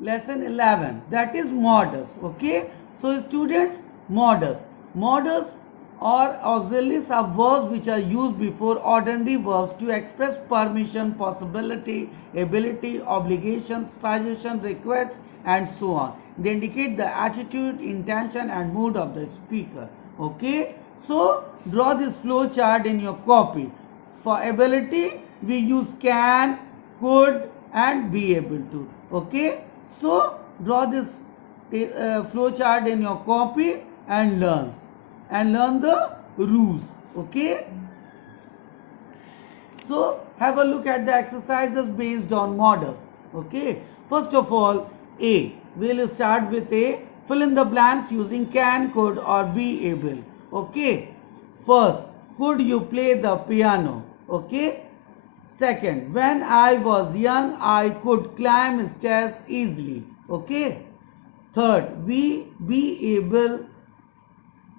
lesson 11, that is modus. Okay, so students, modus or auxiliaries are verbs which are used before ordinary verbs to express permission, possibility, ability, obligation, suggestion, request, and so on. They indicate the attitude, intention, and mood of the speaker. Okay, so draw this flow chart in your copy. For ability, we use can, could, and be able to. Okay, so draw this flow chart in your copy and learn the rules. Okay, so have a look at the exercises based on models. Okay, first of all, A. We'll start with A. Fill in the blanks using can, could, or be able. Okay, first, could you play the piano? Okay, second, when I was young, I could climb stairs easily. Okay, third, we be able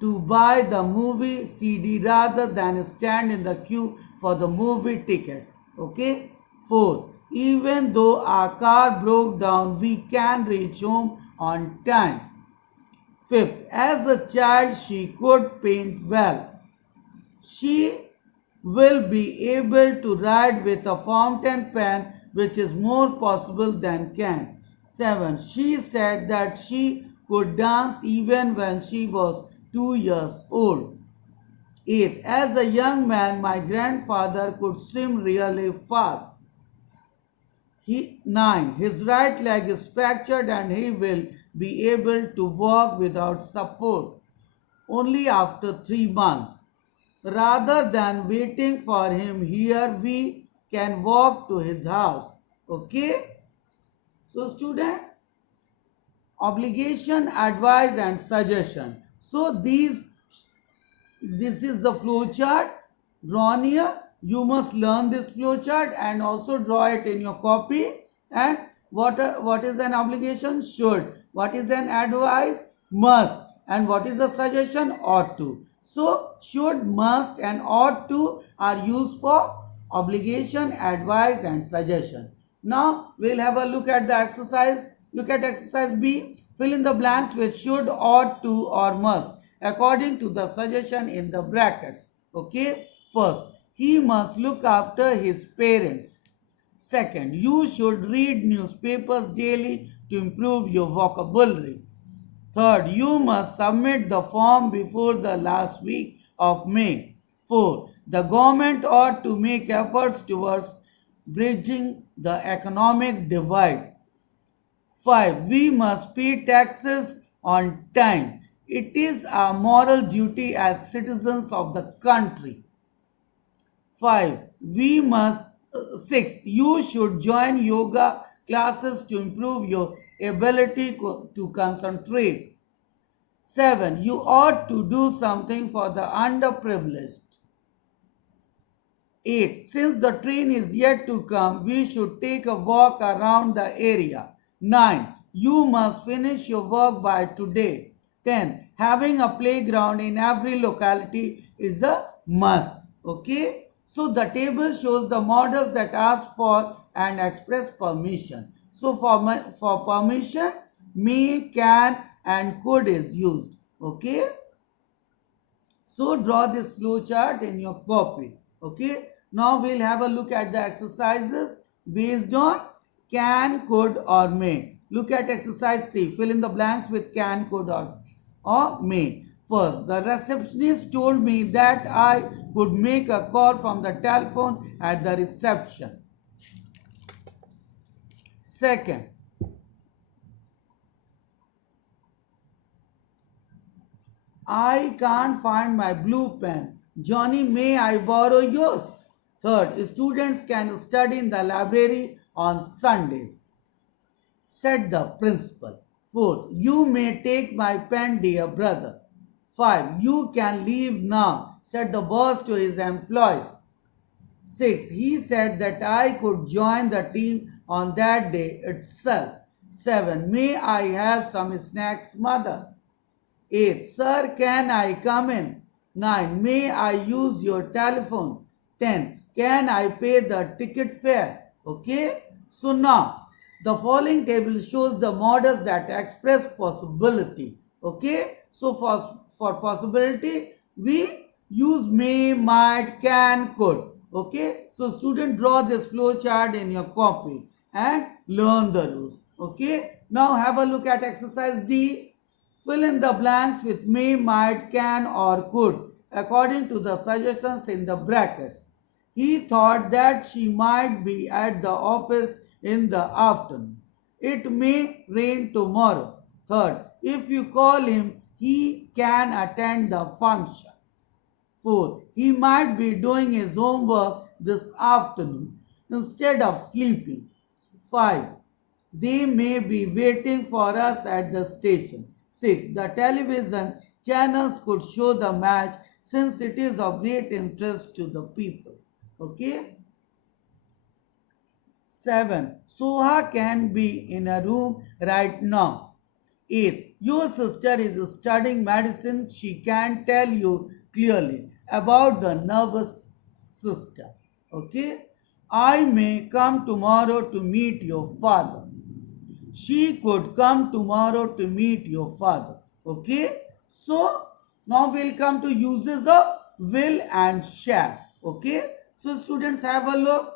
to buy the movie CD rather than stand in the queue for the movie tickets. Okay. Fourth, even though our car broke down, we can reach home on time. Fifth, as a child, she could paint well. She will be able to write with a fountain pen, which is more possible than can. 7. She said that she could dance even when she was 2 years old. 8. As a young man, my grandfather could swim really fast. 9. His right leg is fractured and he will be able to walk without support only after 3 months. Rather than waiting for him here, we can walk to his house. Okay? So, student, obligation, advice, and suggestion. So, this is the flow chart drawn here. You must learn this flow chart and also draw it in your copy. And what is an obligation? Should. What is an advice? Must. And what is a suggestion? Ought to. So should, must, and ought to are used for obligation, advice, and suggestion. Now we'll have a look at the exercise. Look at exercise B. Fill in the blanks with should, ought to, or must according to the suggestion in the brackets. Okay. First, he must look after his parents. Second, you should read newspapers daily to improve your vocabulary. Third, you must submit the form before the last week of May. Fourth, the government ought to make efforts towards bridging the economic divide. 5. We must pay taxes on time. It is our moral duty as citizens of the country. 5. We must 6. You should join yoga classes to improve your ability to concentrate. 7. You ought to do something for the underprivileged. 8. Since the train is yet to come, we should take a walk around the area. 9. You must finish your work by today. 10. Having a playground in every locality is a must. Okay. So the table shows the models that ask for and express permission. So for permission, may, can, and could is used. Okay. So draw this flow chart in your copy. Okay. Now we'll have a look at the exercises based on can, could, or may. Look at exercise C. Fill in the blanks with can, could, or may. First, the receptionist told me that I could make a call from the telephone at the reception. Second, I can't find my blue pen. Johnny, may I borrow yours? Third, students can study in the library on Sundays, said the principal. Fourth, you may take my pen, dear brother. 5. You can leave now, said the boss to his employees. 6. He said that I could join the team on that day itself. 7. May I have some snacks, mother? 8. Sir, can I come in? 9. May I use your telephone? 10. Can I pay the ticket fare? Okay. So now The following table shows the models that express possibility. Okay, so for possibility we use may, might, can, could. Okay, so student, draw this flow chart in your copy and learn the rules. Okay, now have a look at exercise D. Fill in the blanks with may, might, can or could according to the suggestions in the brackets. He thought that she might be at the office in the afternoon. It may rain tomorrow. Third, if you call him, he can attend the function. Fourth, he might be doing his homework this afternoon instead of sleeping. 5. They may be waiting for us at the station. 6. The television channels could show the match since it is of great interest to the people. Okay? 7. Soha can be in a room right now. 8. Your sister is studying medicine. She can tell you clearly about the nervous system. Okay? I may come tomorrow to meet your father. She could come tomorrow to meet your father. Okay? So, now we'll come to uses of will and shall. Okay? So, students, have a look.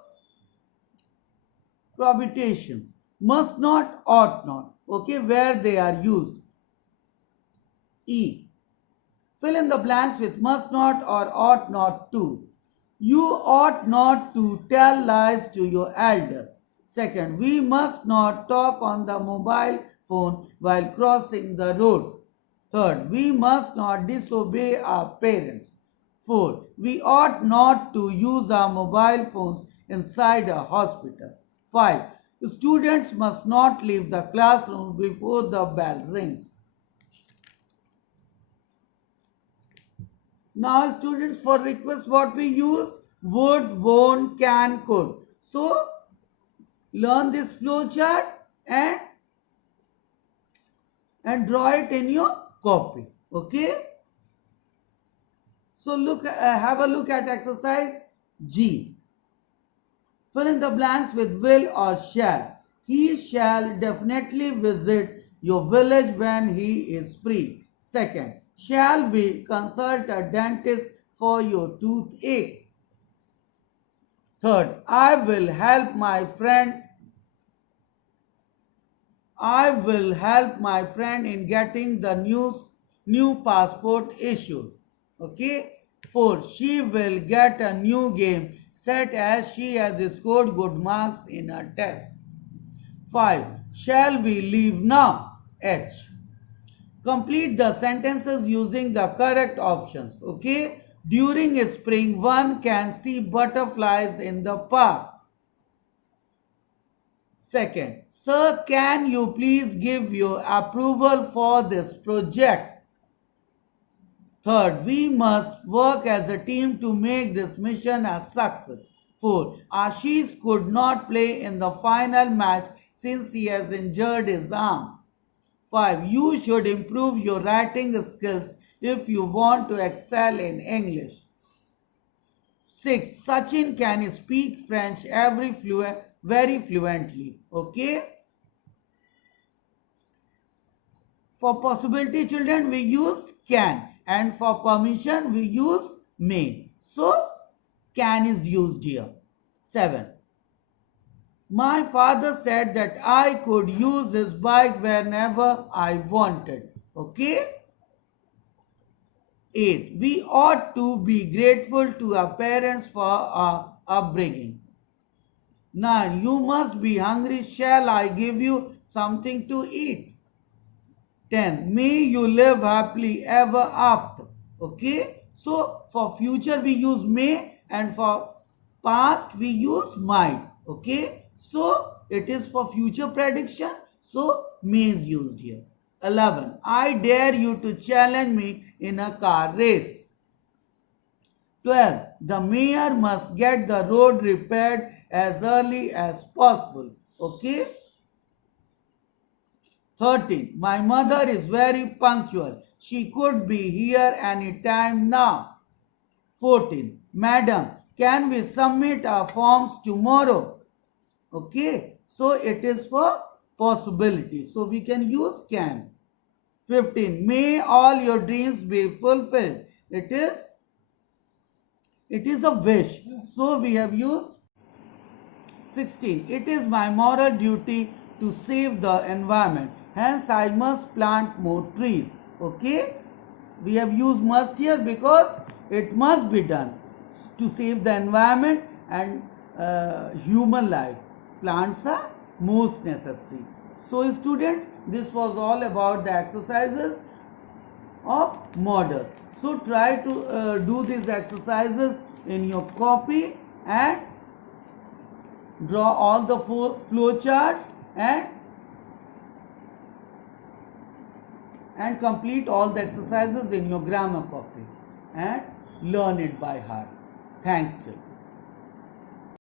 Prohibitions. Must not, ought not. Okay? Where they are used. E. Fill in the blanks with must not or ought not to. You ought not to tell lies to your elders. Second, we must not talk on the mobile phone while crossing the road. Third, we must not disobey our parents. Fourth, we ought not to use our mobile phones inside a hospital. 5. Students must not leave the classroom before the bell rings. Now students, for request what we use? Would, won't, can, could. So learn this flow chart and draw it in your copy. Okay. So have a look at exercise G. Fill in the blanks with will or shall. He shall definitely visit your village when he is free. Second, shall we consult a dentist for your toothache? Third, I will help my friend in getting the new passport issued. Okay. Fourth, she will get a new game set as she has scored good marks in her test. 5. Shall we leave now? H. Complete the sentences using the correct options. Okay. During spring, one can see butterflies in the park. Second, sir, can you please give your approval for this project? Third, we must work as a team to make this mission a success. Fourth, Ashish could not play in the final match since he has injured his arm. 5. You should improve your writing skills if you want to excel in English. 6. Sachin can speak French very fluently. Okay. For possibility, children, we use can, and for permission we use may. So can is used here. 7. My father said that I could use his bike whenever I wanted. Okay. 8. We ought to be grateful to our parents for our upbringing. 9. You must be hungry. Shall I give you something to eat? 10. May you live happily ever after. Okay. So for future we use may, and for past we use might. Okay. So it is for future prediction. So may is used here. 11. I dare you to challenge me in a car race. 12. The mayor must get the road repaired as early as possible. Okay. 13. My mother is very punctual. She could be here any time now. 14. Madam, can we submit our forms tomorrow? Okay. So it is for possibility. So we can use can. 15. May all your dreams be fulfilled. It is a wish. So we have used 16. It is my moral duty to save the environment. Hence, I must plant more trees. Okay? We have used must here because it must be done to save the environment and human life. Plants are most necessary. So, students, this was all about the exercises of models. So, try to do these exercises in your copy and draw all the flow charts and complete all the exercises in your grammar copy and learn it by heart. Thanks, children.